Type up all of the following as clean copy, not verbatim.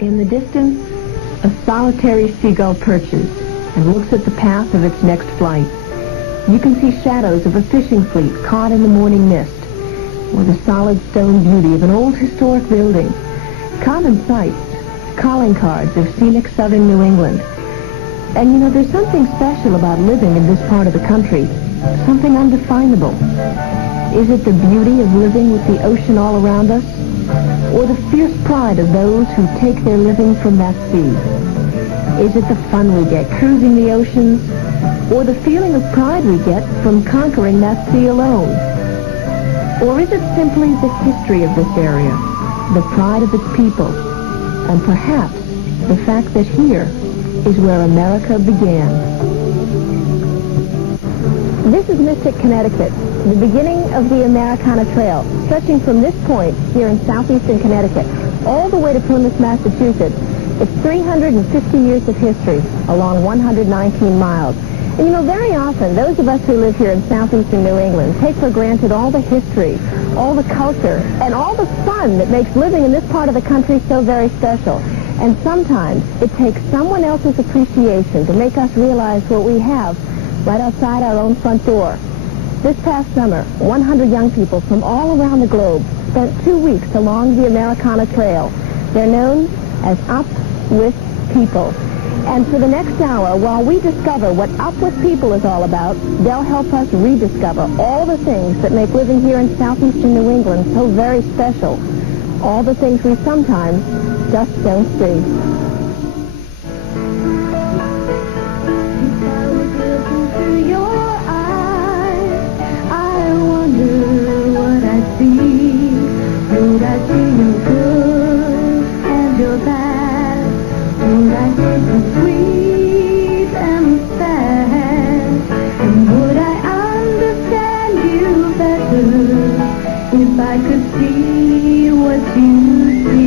In the distance, a solitary seagull perches and looks at the path of its next flight. You can see shadows of a fishing fleet caught in the morning mist, or the solid stone beauty of an old historic building. Common sights, calling cards of scenic southern New England. And you know, there's something special about living in this part of the country, something undefinable. Is it the beauty of living with the ocean all around us, or the fierce pride of those who take their living from that sea? Is it the fun we get cruising the oceans, or the feeling of pride we get from conquering that sea alone? Or is it simply the history of this area, the pride of its people, and perhaps the fact that here is where America began? This is Mystic, Connecticut, the beginning of the Americana Trail, stretching from this point here in southeastern Connecticut all the way to Plymouth, Massachusetts. It's 350 years of history along 119 miles. And you know, very often, those of us who live here in southeastern New England take for granted all the history, all the culture, and all the fun that makes living in this part of the country so very special. And sometimes it takes someone else's appreciation to make us realize what we have right outside our own front door. This past summer, 100 young people from all around the globe spent 2 weeks along the Americana Trail. They're known as Up With People. And for the next hour, while we discover what Up With People is all about, they'll help us rediscover all the things that make living here in southeastern New England so very special. All the things we sometimes just don't see. If I look into your eyes, I wonder what I see. Would I see your good and your bad? Would I see the sweet and the sad? And would I understand you better if I could see what you see?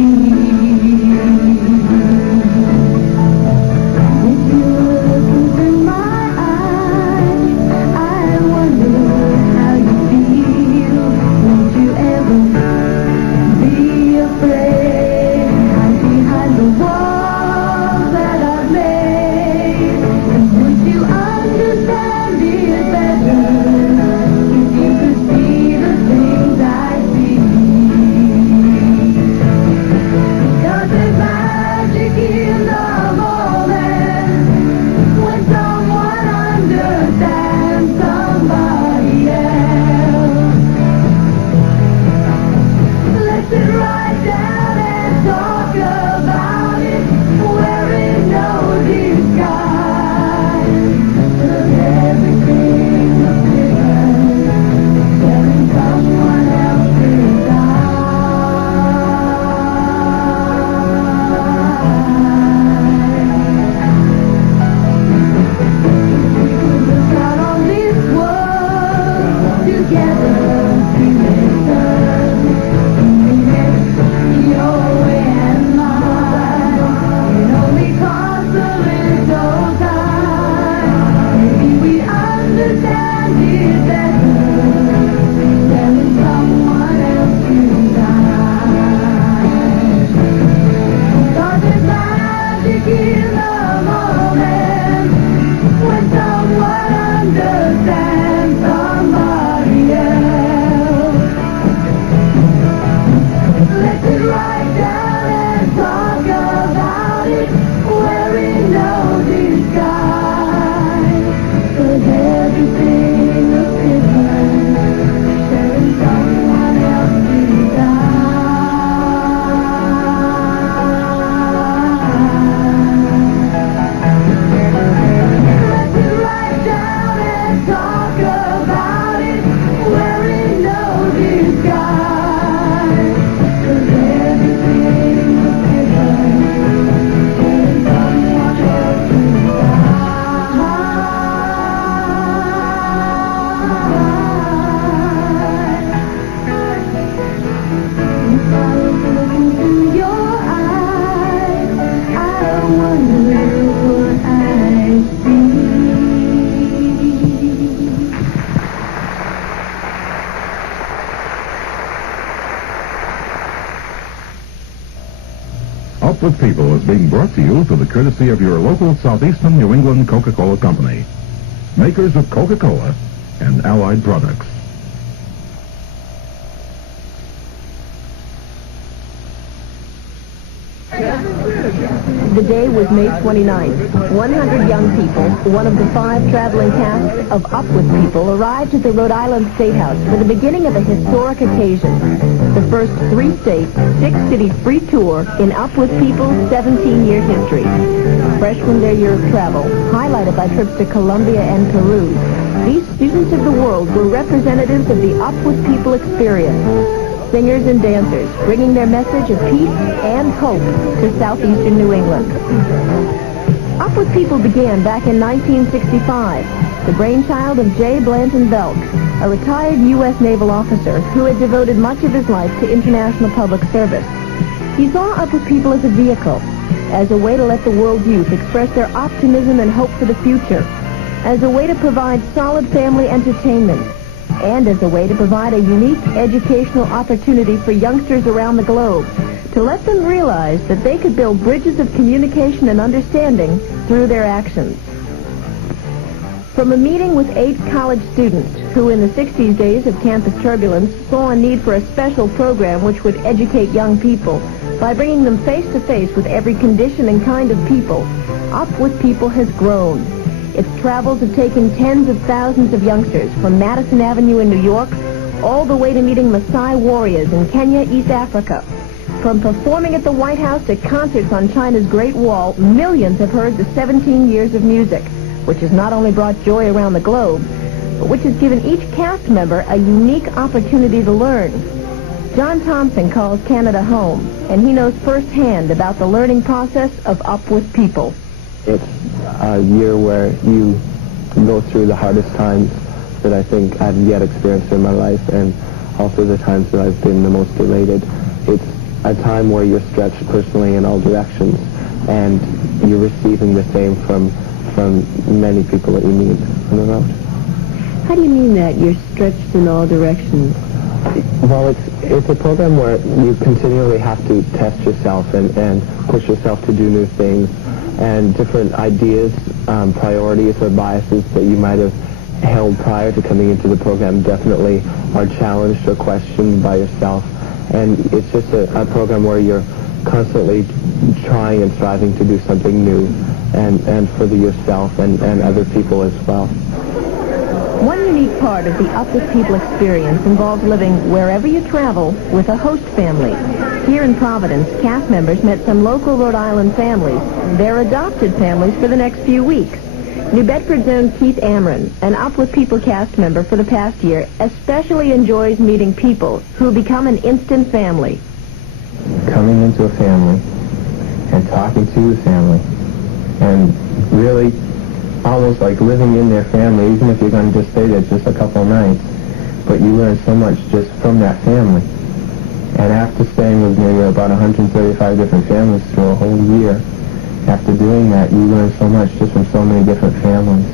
Up with People is being brought to you through the courtesy of your local Southeastern New England Coca-Cola Company, makers of Coca-Cola and allied products. The day was May 29th. 100 young people, one of the 5 traveling casts of Up With People, arrived at the Rhode Island State House for the beginning of a historic occasion. The first 3-state, 6-city free tour in Up With People's 17-year history. Fresh from their year of travel, highlighted by trips to Colombia and Peru, these students of the world were representatives of the Up With People experience. Singers and dancers, bringing their message of peace and hope to southeastern New England. Up With People began back in 1965, the brainchild of J. Blanton Belk, a retired U.S. naval officer who had devoted much of his life to international public service. He saw Up With People as a vehicle, as a way to let the world's youth express their optimism and hope for the future, as a way to provide solid family entertainment, and as a way to provide a unique educational opportunity for youngsters around the globe to let them realize that they could build bridges of communication and understanding through their actions. From a meeting with 8 college students who in the 60s days of campus turbulence saw a need for a special program which would educate young people by bringing them face to face with every condition and kind of people, Up With People has grown. Its travels have taken tens of thousands of youngsters from Madison Avenue in New York all the way to meeting Maasai warriors in Kenya, East Africa. From performing at the White House to concerts on China's Great Wall, millions have heard the 17 years of music, which has not only brought joy around the globe, but which has given each cast member a unique opportunity to learn. John Thompson calls Canada home, and he knows firsthand about the learning process of Up With People. It's a year where you go through the hardest times that I think I've yet experienced in my life, and also the times that I've been the most elated. It's a time where you're stretched personally in all directions, and you're receiving the same from many people that you meet on the road. How do you mean that, you're stretched in all directions? Well, it's a program where you continually have to test yourself and push yourself to do new things, and different ideas, priorities, or biases that you might have held prior to coming into the program definitely are challenged or questioned by yourself. And it's just a program where you're constantly trying and striving to do something new and for yourself and other people as well. One unique part of the Up With People experience involves living wherever you travel with a host family. Here in Providence, cast members met some local Rhode Island families, their adopted families, for the next few weeks. New Bedford's own Keith Amron, an Up With People cast member for the past year, especially enjoys meeting people who become an instant family. Coming into a family and talking to the family and really almost like living in their family, even if you're going to just stay there just a couple of nights, but you learn so much just from that family. And after staying with maybe about 135 different families through a whole year, after doing that, you learn so much just from so many different families.